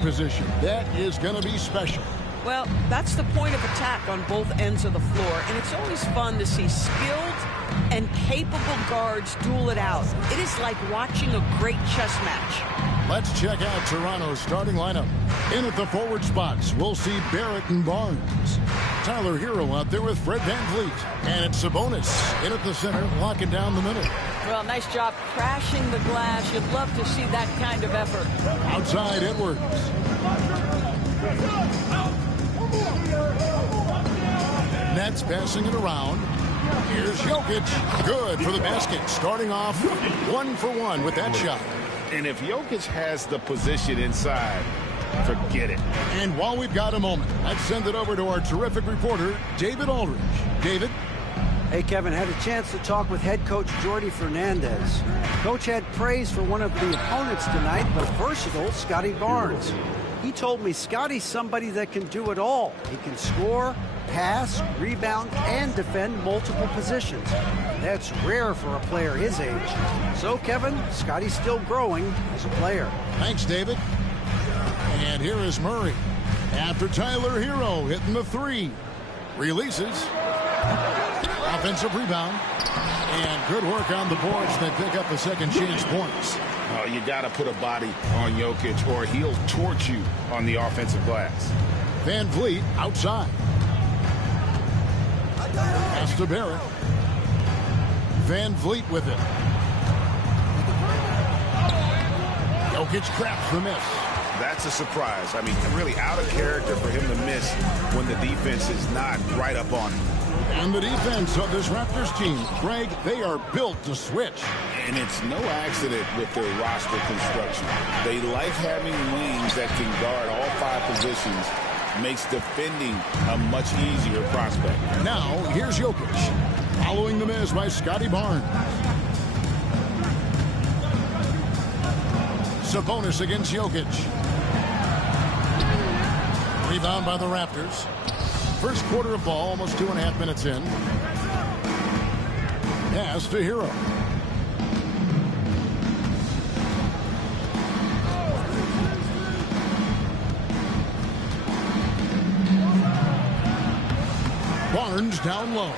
position. That is going to be special. Well, that's the point of attack on both ends of the floor, and it's always fun to see skilled and capable guards duel it out. It is like watching a great chess match. Let's check out Toronto's starting lineup. In at the forward spots, we'll see Barrett and Barnes. Tyler Hero out there with Fred VanVleet. And it's Sabonis in at the center, locking down the middle. Well, nice job crashing the glass. You'd love to see that kind of effort. Outside Edwards. Nets passing it around. Here's Jokic. Good for the basket. Starting off 1 for 1 with that shot. And if Jokic has the position inside, forget it. And while we've got a moment, let's send it over to our terrific reporter, David Aldridge. David? Hey, Kevin, had a chance to talk with head coach Jordi Fernandez. Coach had praise for one of the opponents tonight, the versatile Scotty Barnes. He told me Scotty's somebody that can do it all. He can score, pass, rebound, and defend multiple positions. That's rare for a player his age. So, Kevin, Scotty's still growing as a player. Thanks, David. And here is Murray. After Tyler Hero hitting the three. Releases. Offensive rebound. And good work on the boards. They pick up the second chance points. Oh, you got to put a body on Jokic or he'll torch you on the offensive glass. VanVleet outside. Pass to Barrett. VanVleet with it. Jokic craps the miss. That's a surprise. I mean, really out of character for him to miss when the defense is not right up on him. And the defense of this Raptors team, Greg, they are built to switch. And it's no accident with their roster construction. They like having wings that can guard all 5 positions. Makes defending a much easier prospect. Now, here's Jokic. Following the miss by Scotty Barnes. Sabonis against Jokic. Rebound by the Raptors. First quarter of ball, almost 2.5 minutes in. Pass to Hero. Barnes down low.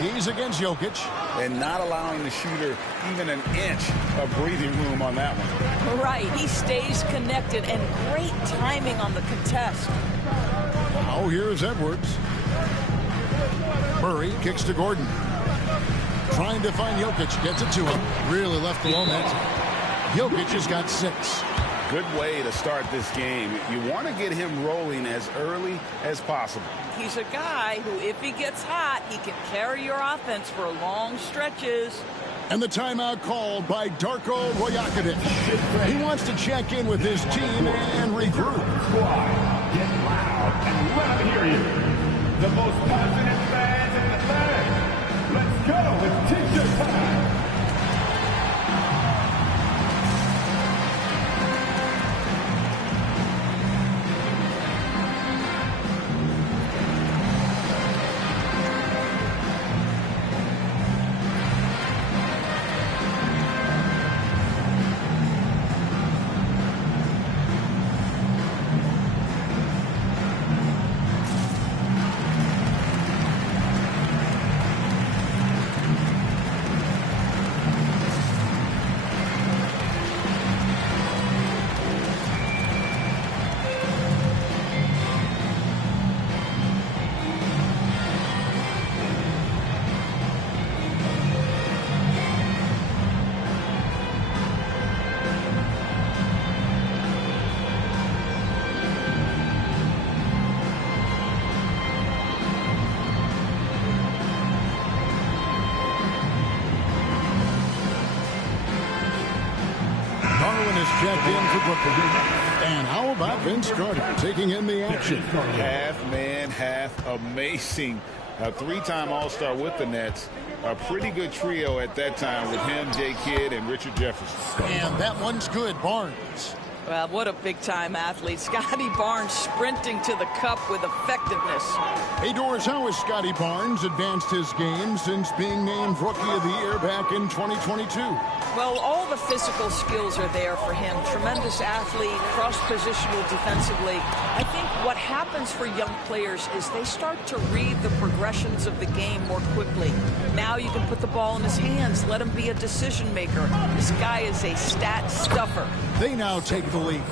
He's against Jokic. And not allowing the shooter even an inch of breathing room on that one. Right, he stays connected and great timing on the contest. Now here's Edwards. Murray kicks to Gordon. Trying to find Jokic, gets it to him. Really left alone that time. Jokic has got 6. Good way to start this game. You want to get him rolling as early as possible. He's a guy who, if he gets hot, he can carry your offense for long stretches. And the timeout called by Darko Rajakovic. He wants to check in with his team and regroup. Get loud and let them hear you. The most passionate fans in the land. Let's go. It's t-shirt time. Checked in for Brooklyn. And how about Vince Carter taking in the action? Half man, half amazing. A 3-time All-Star with the Nets. A pretty good trio at that time with him, Jay Kidd, and Richard Jefferson. And that one's good, Barnes. Well, what a big-time athlete. Scotty Barnes sprinting to the cup with effectiveness. Hey, Doris, how has Scotty Barnes advanced his game since being named Rookie of the Year back in 2022? Well, all the physical skills are there for him. Tremendous athlete, cross-positional defensively. I think what happens for young players is they start to read the progressions of the game more quickly. Now you can put the ball in his hands, let him be a decision maker. This guy is a stat stuffer. They now take the lead.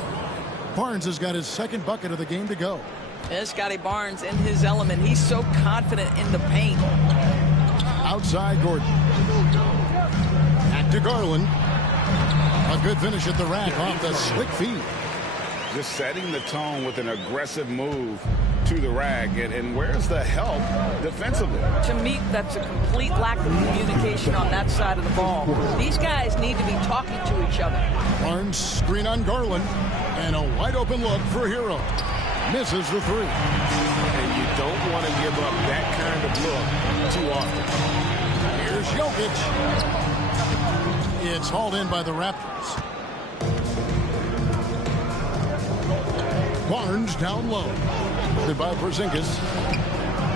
Barnes has got his second bucket of the game to go. And Scotty Barnes in his element. He's so confident in the paint. Outside Gordon. Back to Garland. A good finish at the rack off the slick feed. Just setting the tone with an aggressive move to the rack. And where's the help defensively? To me, that's a complete lack of communication on that side of the ball. These guys need to be talking to each other. Barnes screen on Garland. And a wide open look for Hero. Misses the three. And you don't want to give up that kind of look too often. Here's Jokic. It's hauled in by the Raptors. Barnes down low. Goodbye Porzingis.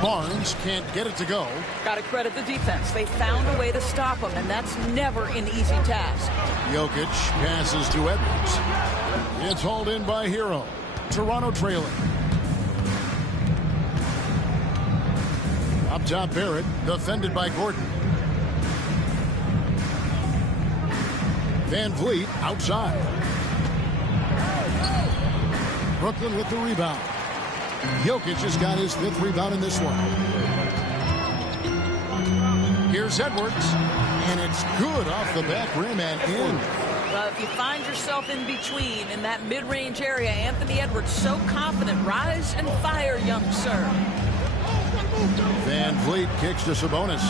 Barnes can't get it to go. Got to credit the defense. They found a way to stop him, and that's never an easy task. Jokic passes to Edwards. It's hauled in by Hero. Toronto trailing. Up top, Barrett, defended by Gordon. Van Vliet outside. Brooklyn with the rebound. Jokic has got his 5th rebound in this one. Here's Edwards, and it's good off the back rim and in. Well, if you find yourself in between in that mid-range area, Anthony Edwards so confident. Rise and fire, young sir. Van Vliet kicks to Sabonis.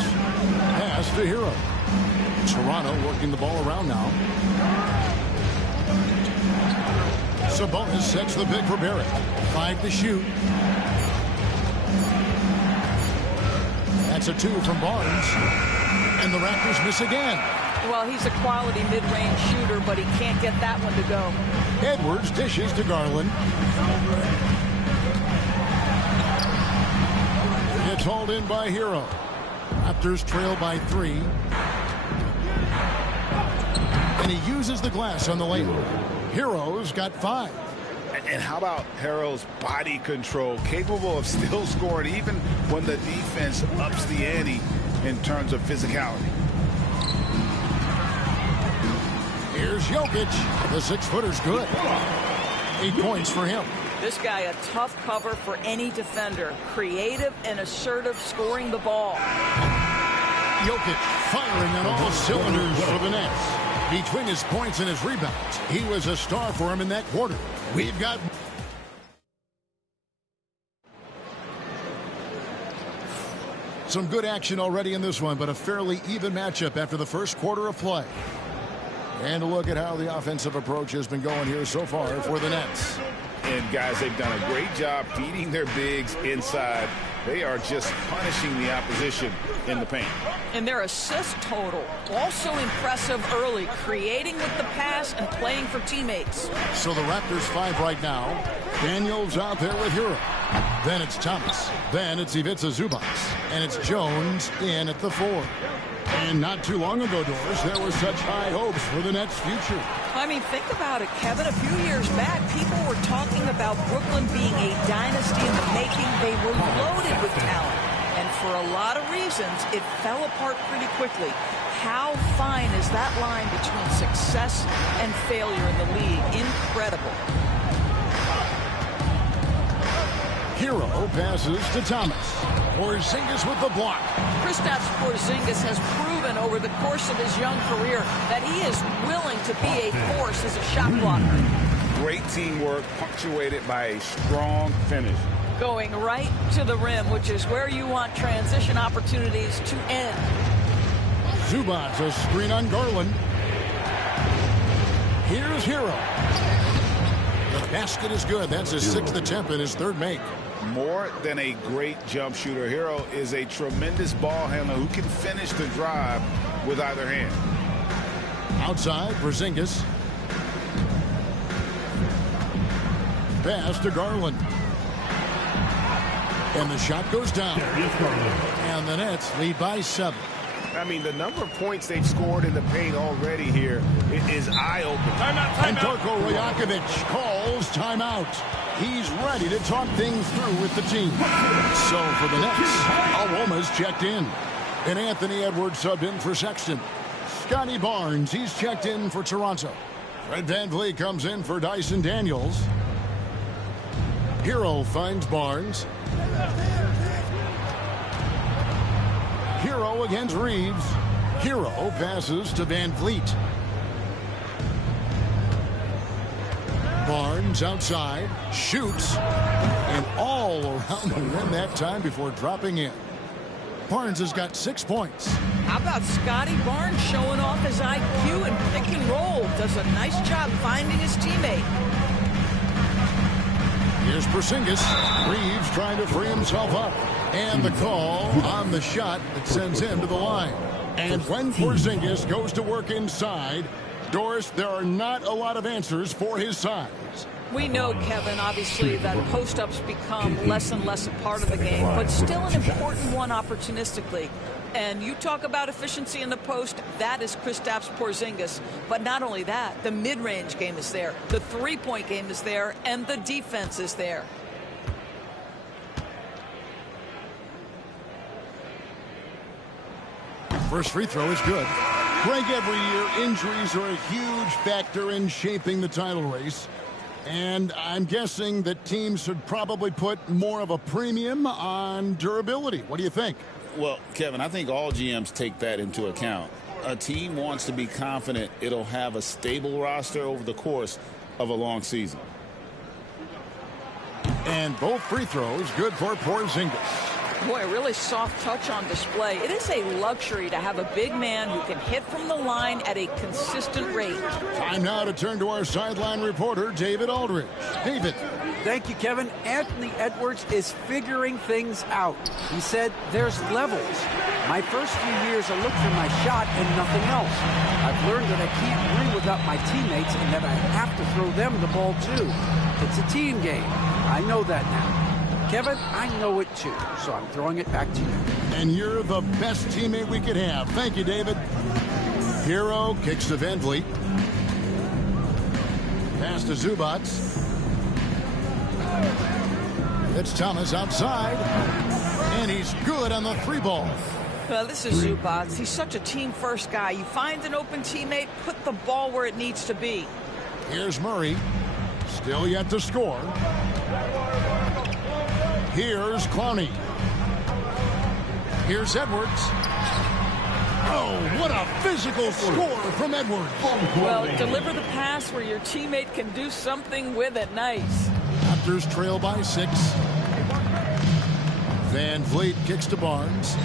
Pass to Hero. Toronto working the ball around now. Sabonis sets the pick for Barrett. 5 to shoot. That's a 2 from Barnes. And the Raptors miss again. Well, he's a quality mid-range shooter, but he can't get that one to go. Edwards dishes to Garland. It's hauled in by Hero. Raptors trail by 3. And he uses the glass on the layup. Hero's got 5. And how about Hero's body control, capable of still scoring even when the defense ups the ante in terms of physicality. Here's Jokic. The 6-footer's good. 8 points for him. This guy a tough cover for any defender. Creative and assertive scoring the ball. Jokic firing on all cylinders for the Nets. Between his points and his rebounds, he was a star for him in that quarter. We've got some good action already in this one, but a fairly even matchup after the first quarter of play. And a look at how the offensive approach has been going here so far for the Nets. And guys, they've done a great job feeding their bigs inside. They are just punishing the opposition in the paint. And their assist total, also impressive early, creating with the pass and playing for teammates. So the Raptors 5 right now. Daniels out there with Hero. Then it's Thomas. Then it's Ivica Zubac. And it's Jones in at the 4. And not too long ago, Doris, there were such high hopes for the Nets' future. I mean, think about it, Kevin. A few years back, people were talking about Brooklyn being a dynasty in the making. They were loaded with talent. And for a lot of reasons, it fell apart pretty quickly. How fine is that line between success and failure in the league? Incredible. Hero passes to Thomas. Porzingis with the block. Kristaps Porzingis has proven over the course of his young career that he is willing to be a force as a shot blocker. Great teamwork punctuated by a strong finish. Going right to the rim, which is where you want transition opportunities to end. Zubac, a screen on Garland. Here's Hero. The basket is good. That's his 6th attempt and his 3rd make. More than a great jump shooter, Hero is a tremendous ball handler who can finish the drive with either hand. Outside, Porzingis. Pass to Garland. And the shot goes down. And the Nets lead by 7. I mean, the number of points they've scored in the paint already here is eye-opening. And Darko Rajakovic calls timeout. He's ready to talk things through with the team. So for the Nets, Aroma's checked in. And Anthony Edwards subbed in for Sexton. Scotty Barnes, he's checked in for Toronto. Fred VanVleet comes in for Dyson Daniels. Hero finds Barnes. Hero against Reeves. Hero passes to VanVleet. Barnes outside, shoots, and all around the rim that time before dropping in. Barnes has got 6 points. How about Scotty Barnes showing off his IQ and pick and roll? Does a nice job finding his teammate. Here's Porzingis. Reeves trying to free himself up. And the call on the shot that sends him to the line. And when Porzingis goes to work inside, Doris, there are not a lot of answers for his size. We know, Kevin, obviously, that post-ups become less and less a part of the game, but still an important one opportunistically. And you talk about efficiency in the post, that is Kristaps Porzingis. But not only that, the mid-range game is there, the three-point game is there, and the defense is there. First free throw is good. Greg, every year, injuries are a huge factor in shaping the title race. And I'm guessing that teams should probably put more of a premium on durability. What do you think? Well, Kevin, I think all GMs take that into account. A team wants to be confident it'll have a stable roster over the course of a long season. And both free throws good for Porzingis. Boy, a really soft touch on display. It is a luxury to have a big man who can hit from the line at a consistent rate. Time now to turn to our sideline reporter, David Aldridge. David. Thank you, Kevin. Anthony Edwards is figuring things out. He said there's levels. My first few years, I looked for my shot and nothing else. I've learned that I can't win without my teammates and that I have to throw them the ball too. It's a team game. I know that now. Kevin, I know it too, so I'm throwing it back to you. And you're the best teammate we could have. Thank you, David. Hero kicks to VanVleet. Pass to Zubac. It's Thomas outside. And he's good on the three ball. Well, this is Zubac. He's such a team-first guy. You find an open teammate, put the ball where it needs to be. Here's Murray. Still yet to score. Here's Clowney. Here's Edwards. Oh, what a physical score from Edwards. Well, deliver the pass where your teammate can do something with it. Nice. Raptors trail by 6. VanVleet kicks to Barnes.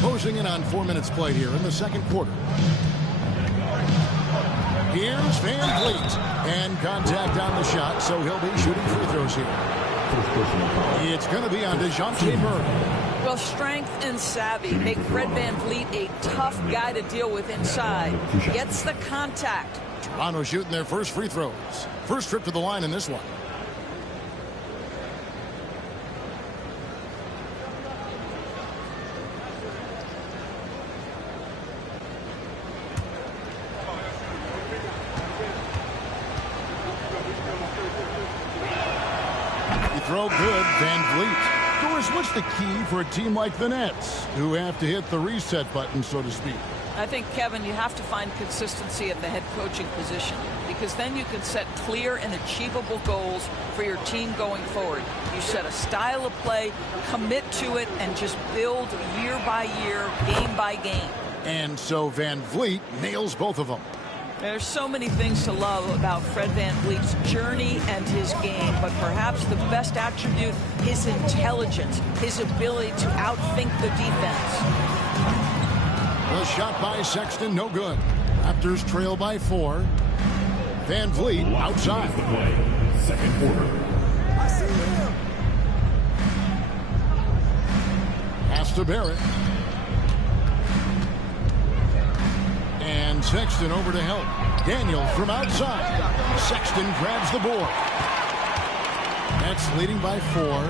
Closing in on 4 minutes played here in the second quarter. Here's VanVleet. And contact on the shot, so he'll be shooting free throws here. It's going to be on DeJounte Murray. Well, strength and savvy make Fred VanVleet a tough guy to deal with inside. Gets the contact. Toronto shooting their first free throws. First trip to the line in this one. Throw good, VanVleet. Doris, what's the key for a team like the Nets, who have to hit the reset button, so to speak? I think, Kevin, you have to find consistency at the head coaching position, because then you can set clear and achievable goals for your team going forward. You set a style of play, commit to it, and just build year by year, game by game. And so VanVleet nails both of them. There's so many things to love about Fred VanVleet's journey and his game, but perhaps the best attribute, his intelligence, his ability to outthink the defense. The shot by Sexton, no good. Raptors trail by 4. VanVleet outside. Second quarter. Pass to Barrett. And Sexton over to help. Daniel from outside. Sexton grabs the board. Nets leading by 4.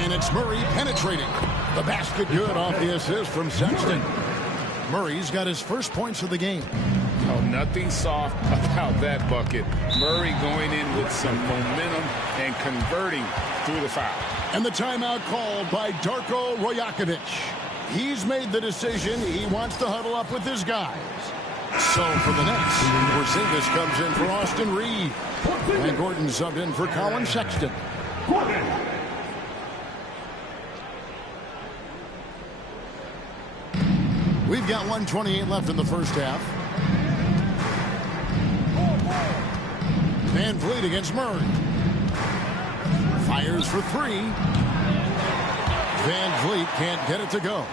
And it's Murray penetrating. The basket good off the assist from Sexton. Murray's got his first points of the game. Oh, nothing soft about that bucket. Murray going in with some momentum and converting through the foul. And the timeout called by Darko Rajakovic. He's made the decision. He wants to huddle up with his guys. So for the Nets, Porzingis comes in for Austin Reed. And Gordon subbed in for Colin Sexton. We've got 1:28 left in the first half. Van Vliet against Murray. Fires for three. Van Vliet can't get it to go.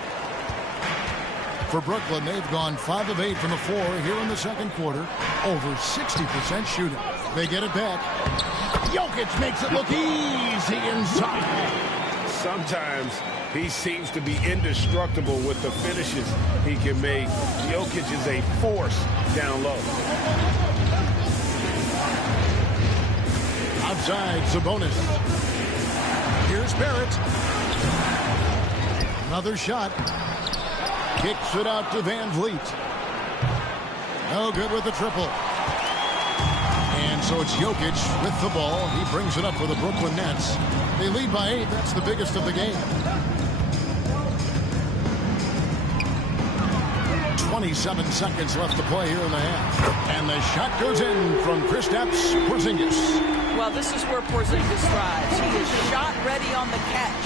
For Brooklyn, they've gone 5 of 8 from the floor here in the second quarter. Over 60% shooting. They get it back. Jokic makes it look easy inside. Sometimes he seems to be indestructible with the finishes he can make. Jokic is a force down low. Outside, Sabonis. Here's Barrett. Another shot. Kicks it out to Van Vliet. No good with the triple. And so it's Jokic with the ball. He brings it up for the Brooklyn Nets. They lead by 8. That's the biggest of the game. 27 seconds left to play here in the half. And the shot goes in from Kristaps Porzingis. Well, this is where Porzingis thrives. He is shot ready on the catch.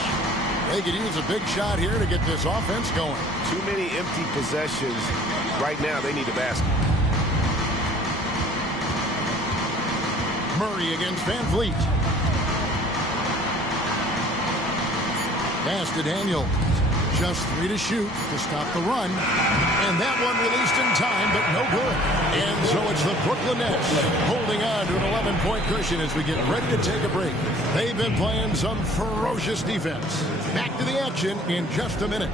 They could use a big shot here to get this offense going. Too many empty possessions. Right now, they need a basket. Murray against Van Vliet. Pass to Daniel. Just 3 to shoot to stop the run. And that one released in time, but no good. And so it's the Brooklyn Nets holding on to an 11-point cushion as we get ready to take a break. They've been playing some ferocious defense. Back to the action in just a minute.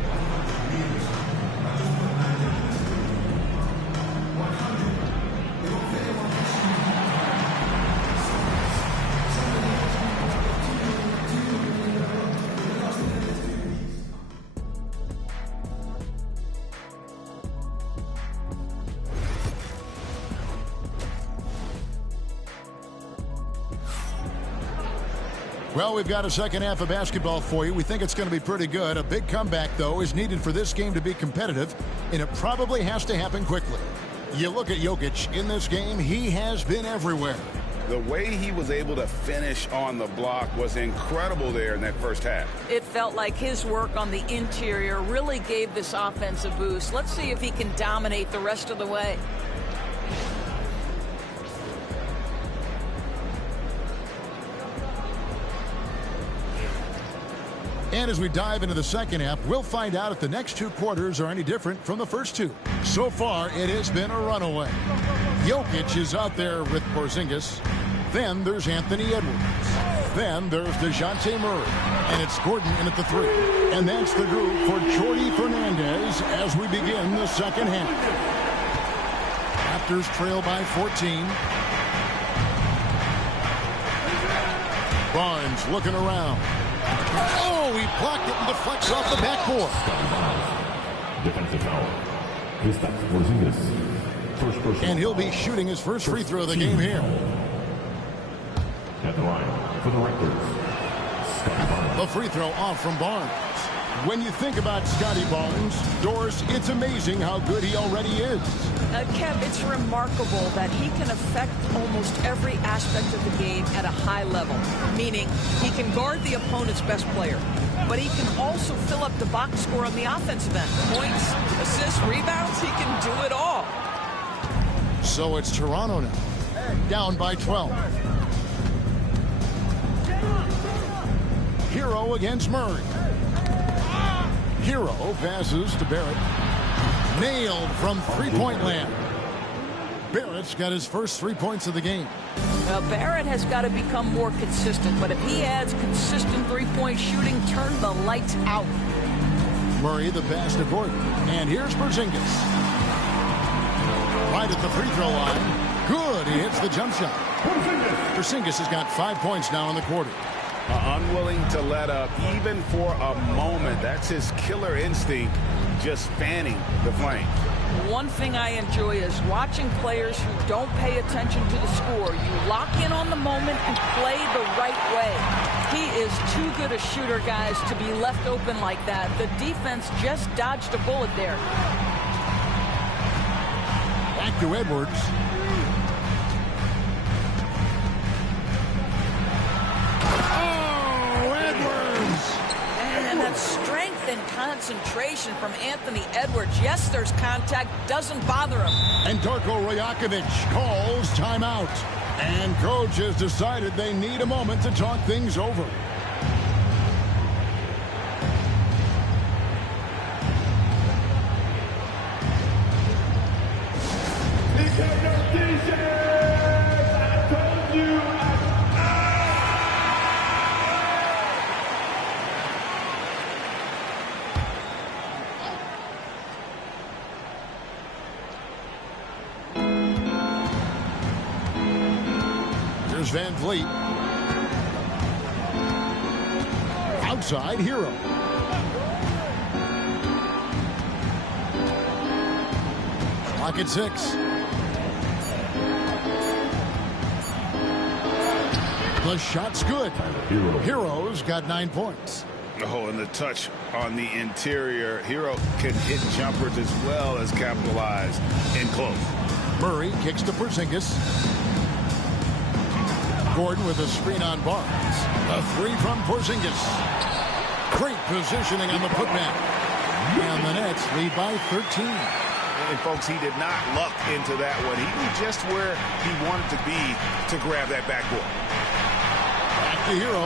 Well, we've got a second half of basketball for you. We think it's going to be pretty good. A big comeback, though, is needed for this game to be competitive, and it probably has to happen quickly. You look at Jokic in this game, he has been everywhere. The way he was able to finish on the block was incredible there in that first half. It felt like his work on the interior really gave this offense a boost. Let's see if he can dominate the rest of the way. And as we dive into the second half, we'll find out if the next 2 quarters are any different from the first 2. So far, it has been a runaway. Jokic is out there with Porzingis. Then there's Anthony Edwards. Then there's DeJounte Murray. And it's Gordon in at the 3. And that's the group for Jordi Fernandez as we begin the second half. Raptors trail by 14. Barnes looking around. Oh, he blocked it and deflects off the backboard. Defensive foul. Kristaps Porzingis. First person. And he'll be shooting his first free throw of the game here. At the line for the Raptors. The free throw off from Barnes. When you think about Scotty Barnes, Doris, it's amazing how good he already is. Kev, it's remarkable that he can affect almost every aspect of the game at a high level, meaning he can guard the opponent's best player, but he can also fill up the box score on the offensive end. Points, assists, rebounds, he can do it all. So it's Toronto now, down by 12. Hero against Murray. Hero passes to Barrett. Nailed from three-point land. Barrett's got his first 3 points of the game. Well, Barrett has got to become more consistent, but if he adds consistent three-point shooting, turn the lights out. Murray the pass to Gordon. And here's Porzingis. Right at the free throw line. Good. He hits the jump shot. Porzingis has got 5 points now in the quarter. Unwilling to let up even for a moment. That's his killer instinct, just fanning the flame. One thing I enjoy is watching players who don't pay attention to the score. You lock in on the moment and play the right way. He is too good a shooter, guys, to be left open like that. The defense just dodged a bullet there. Back to Edwards. And that strength and concentration from Anthony Edwards. Yes, there's contact. Doesn't bother him. And Darko Rajakovic calls timeout. And coach has decided they need a moment to talk things over. Van Vliet. Outside, Hero. Clock at 6. The shot's good. Hero's got 9 points. Oh, and the touch on the interior. Hero can hit jumpers as well as capitalize in close. Murray kicks to Porzingis. Gordon with a screen on Barnes. A 3 from Porzingis. Great positioning on the putback. And the Nets lead by 13. And folks, he did not luck into that one. He knew just where he wanted to be to grab that backboard. Back to Hero.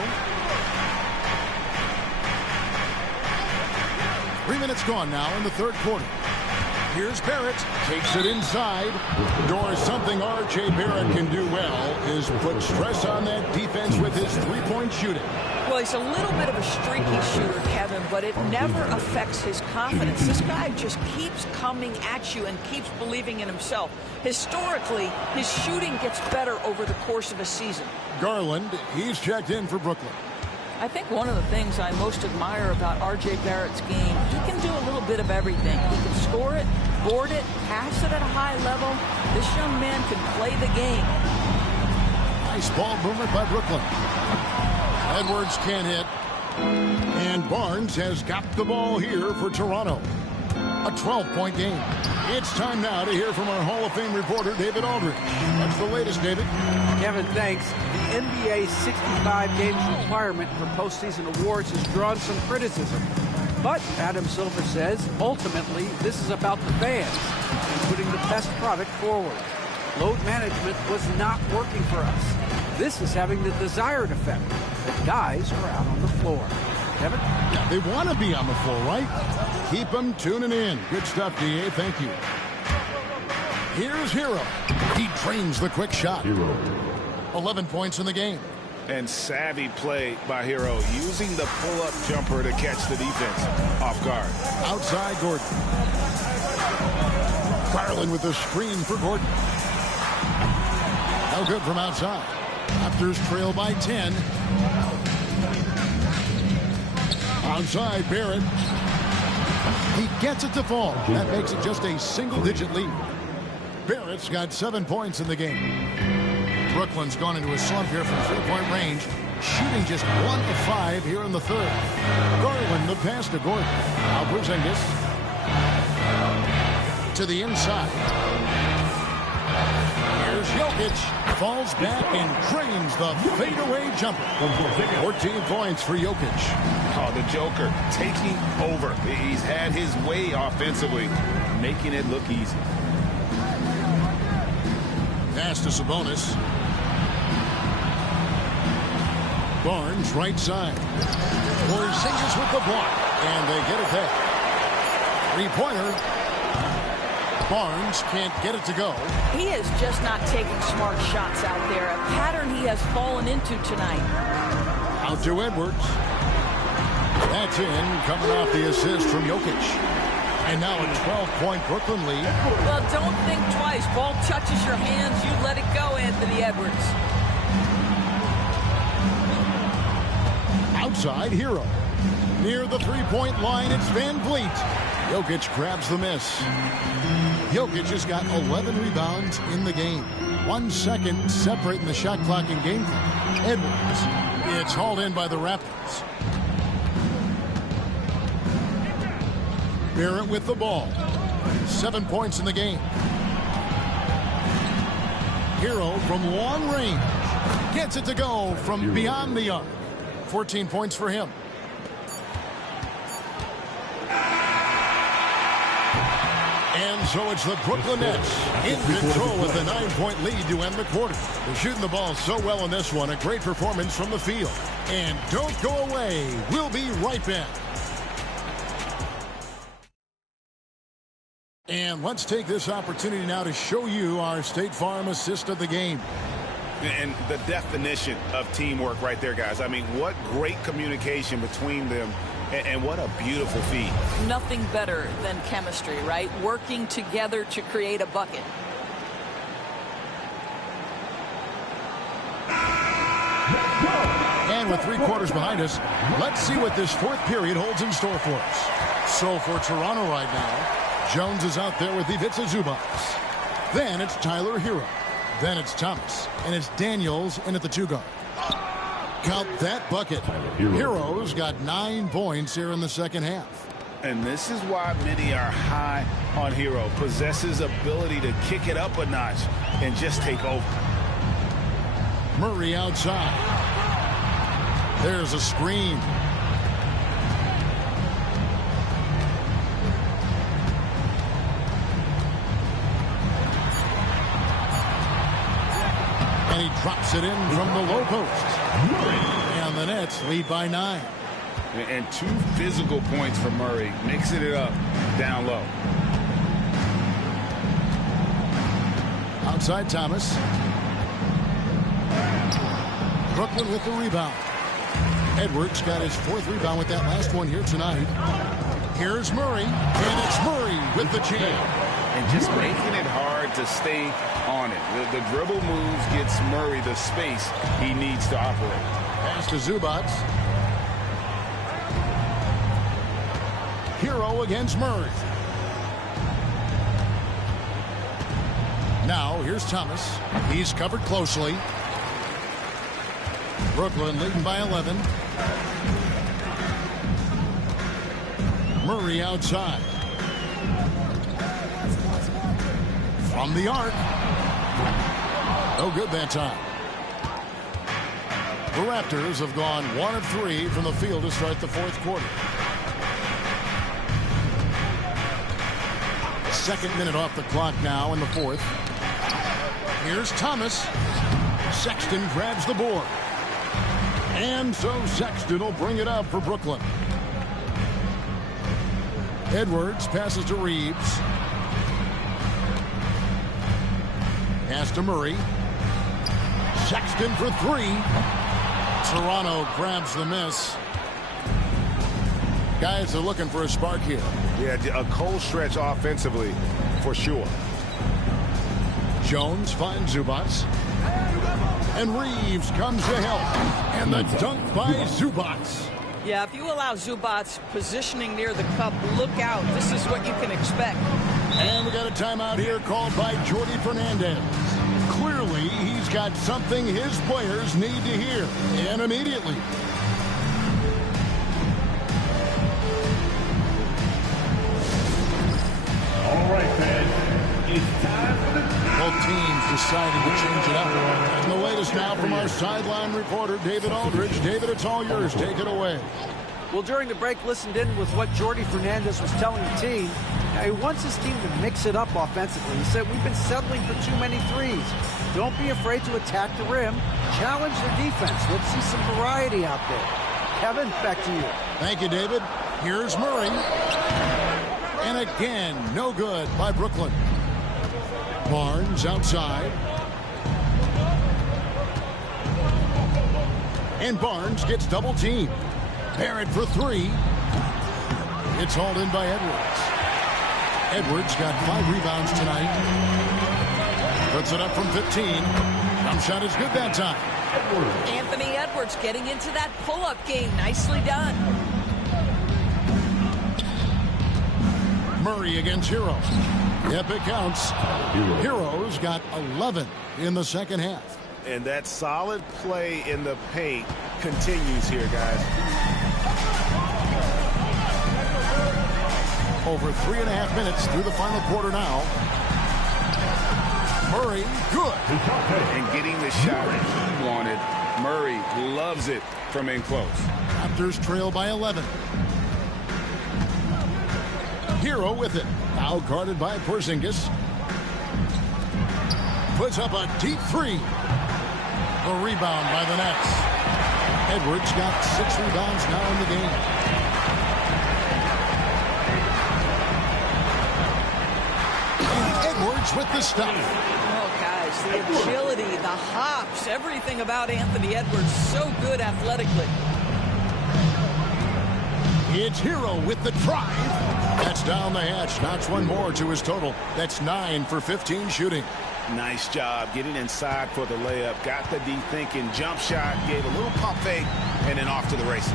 3 minutes gone now in the third quarter. Here's Barrett, takes it inside. Doors something R.J. Barrett can do well is put stress on that defense with his three-point shooting. Well, he's a little bit of a streaky shooter, Kevin, but it never affects his confidence. This guy just keeps coming at you and keeps believing in himself. Historically, his shooting gets better over the course of a season. Garland, he's checked in for Brooklyn. I think one of the things I most admire about R.J. Barrett's game, he can do a little bit of everything. He can score it, board it, pass it at a high level. This young man can play the game. Nice ball movement by Brooklyn. Edwards can't hit. And Barnes has got the ball here for Toronto. A 12-point game. It's time now to hear from our Hall of Fame reporter, David Aldridge. What's the latest, David? Kevin, thanks. The NBA's 65 games requirement for postseason awards has drawn some criticism. But Adam Silver says, ultimately, this is about the fans and putting the best product forward. Load management was not working for us. This is having the desired effect. The guys are out on the floor. Kevin? Yeah, they want to be on the floor, right? Keep them tuning in. Good stuff, D.A. Thank you. Here's Hero. He drains the quick shot. 11 points in the game. And savvy play by Hero, using the pull-up jumper to catch the defense off guard. Outside, Gordon. Garland with the screen for Gordon. No good from outside. Raptors trail by 10. Outside, Barrett. He gets it to fall. That makes it just a single-digit lead. Barrett's got 7 points in the game. Brooklyn's gone into a slump here from three-point range, shooting just 1 of 5 here in the third. Garland, the pass to Gordon. Now Porzingis to the inside. Here's Jokic. Falls back and drains the fadeaway jumper. 14 points for Jokic. Oh, the Joker taking over. He's had his way offensively, making it look easy. Pass to Sabonis. Barnes, right side. Porzingis with the block, and they get it back. Three-pointer. Barnes can't get it to go. He is just not taking smart shots out there, a pattern he has fallen into tonight. Out to Edwards. That's in, coming off the assist from Jokic. And now a 12-point Brooklyn lead. Well, don't think twice. Ball touches your hands, you let it go, Anthony Edwards. outside, Hero. Near the three-point line, it's Van Vliet. Jokic grabs the miss. Jokic has got 11 rebounds in the game. 1 second separating the shot clock and game clock. Edwards. It's hauled in by the Raptors. Barrett with the ball. 7 points in the game. Hero from long range. Gets it to go from beyond the arc. 14 points for him. And so it's the Brooklyn Nets in control with a 9-point lead to end the quarter. They're shooting the ball so well in this one. A great performance from the field. And don't go away. We'll be right back. And let's take this opportunity now to show you our State Farm assist of the game. And the definition of teamwork right there, guys. I mean, what great communication between them, and what a beautiful feed. Nothing better than chemistry, right? Working together to create a bucket. And with 3 quarters behind us, let's see what this 4th period holds in store for us. So for Toronto right now, Jones is out there with Ivica Zubac. Then it's Tyler Hero. Then it's Thomas. And it's Daniels in at the 2 guard. Count that bucket. Hero's got 9 points here in the second half. And this is why many are high on Hero. Possesses ability to kick it up a notch and just take over. Murray outside. There's a screen. And he drops it in from the low post. And the Nets lead by 9. And 2 physical points for Murray, mixing it up down low. Outside Thomas. Brooklyn with the rebound. Edwards got his 4th rebound with that last one here tonight. Here's Murray, and it's Murray with the jam. And just making it hard to stay on it. The dribble moves gets Murray the space he needs to operate. Pass to Zubac. Hero against Murray. Now, here's Thomas. He's covered closely. Brooklyn leading by 11. Murray outside. From the arc. No good that time. The Raptors have gone 1 of 3 from the field to start the 4th quarter. 2nd minute off the clock now in the 4th. Here's Thomas. Sexton grabs the board. And so Sexton will bring it up for Brooklyn. Edwards passes to Reeves. Pass to Murray. Sexton for 3. Toronto grabs the miss. Guys are looking for a spark here. Yeah, a cold stretch offensively for sure. Jones finds Zubac. And Reeves comes to help. And the dunk by Zubac. Yeah, if you allow Zubac positioning near the cup, look out. This is what you can expect. And we got a timeout here called by Jordi Fernandez. Clearly, he's got something his players need to hear. And immediately. All right, fans. It's time for the... Both teams deciding to change it up. And the latest now from our sideline reporter, David Aldridge. David, it's all yours. Take it away. Well, during the break, listened in with what Jordi Fernandez was telling the team. Now, he wants his team to mix it up offensively. He said, we've been settling for too many threes. Don't be afraid to attack the rim. Challenge their defense. Let's see some variety out there. Kevin, back to you. Thank you, David. Here's Murray. And again, no good by Brooklyn. Barnes outside. And Barnes gets double teamed. Barrett for 3. It's hauled in by Edwards. Edwards got 5 rebounds tonight. Puts it up from 15. Jump shot is good that time. Anthony Edwards getting into that pull-up game. Nicely done. Murray against Hero. Yep, it counts. Hero's got 11 in the second half. And that solid play in the paint continues here, guys. Over 3.5 minutes through the final quarter now. Murray, good. And getting the shot that he wanted. Murray loves it from in close. Raptors trail by 11. Hero with it. Now guarded by Porzingis. Puts up a deep three. The rebound by the Nets. Edwards got 6 rebounds now in the game. And Edwards with the stop. Oh, guys, the agility, the hops, everything about Anthony Edwards, so good athletically. It's Hero with the drive. That's down the hatch. Knocks one more to his total. That's 9 for 15 shooting. Nice job getting inside for the layup. Got the thinking jump shot, gave a little pump fake, and then off to the races.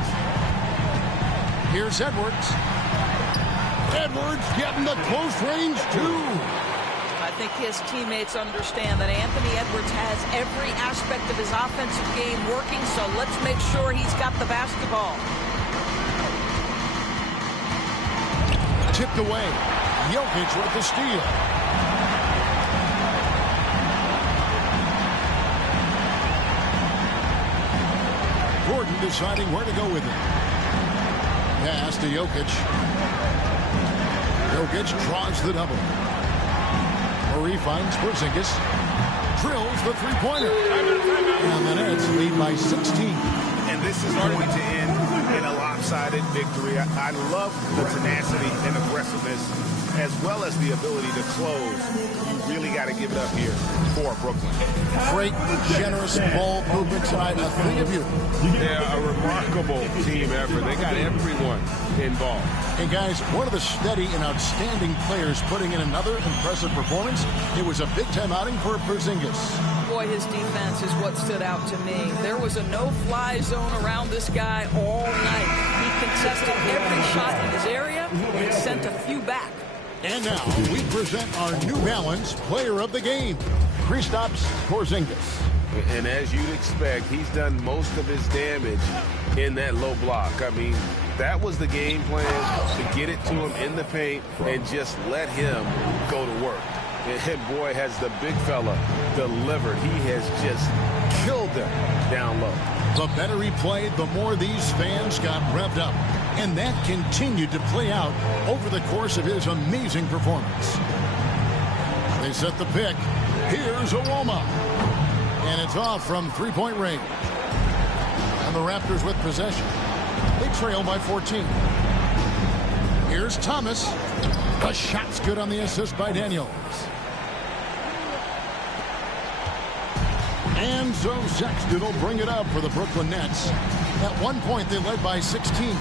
Here's Edwards. Edwards getting the close range, too. I think his teammates understand that Anthony Edwards has every aspect of his offensive game working, so let's make sure he's got the basketball. Tipped away. Jokic with the steal. Gordon deciding where to go with it. Pass to Jokic. Jokic draws the double. Murray finds Porzingis. Drills the three-pointer. And the Nets lead by 16. And this is going to end in a lopsided victory. I love the tenacity and aggressiveness as well as the ability to close. You really got to give it up here for Brooklyn. Great, generous ball movement tonight. A thing of beauty. Yeah, a remarkable team effort. They got everyone involved. And guys, one of the steady and outstanding players putting in another impressive performance. It was a big-time outing for Porzingis. Boy, his defense is what stood out to me. There was a no-fly zone around this guy all night. He contested every shot in his area and sent a few back. And now we present our New Balance Player of the Game, Kristaps Porzingis. And as you'd expect, he's done most of his damage in that low block. I mean, that was the game plan, to get it to him in the paint and just let him go to work. And boy, has the big fella delivered. He has just killed them down low. The better he played, the more these fans got revved up. And that continued to play out over the course of his amazing performance. They set the pick. Here's Uoma. And it's off from three-point range. And the Raptors with possession. They trail by 14. Here's Thomas. The shot's good on the assist by Daniels. And so Sexton will bring it up for the Brooklyn Nets. At one point, they led by 16.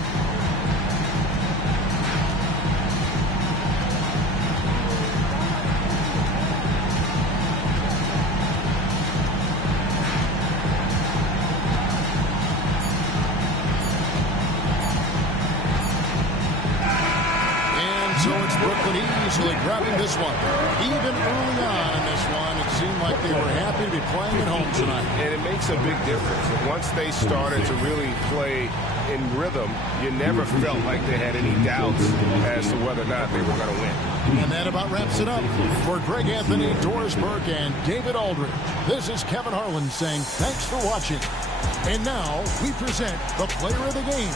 So it's Brooklyn easily grabbing this one. Even early on in this one, it seemed like they were happy to be playing at home tonight. And it makes a big difference. Once they started to really play in rhythm, you never felt like they had any doubts as to whether or not they were going to win. And that about wraps it up. For Greg Anthony, Doris Burke, and David Aldridge, this is Kevin Harlan saying thanks for watching. And now we present the Player of the Game.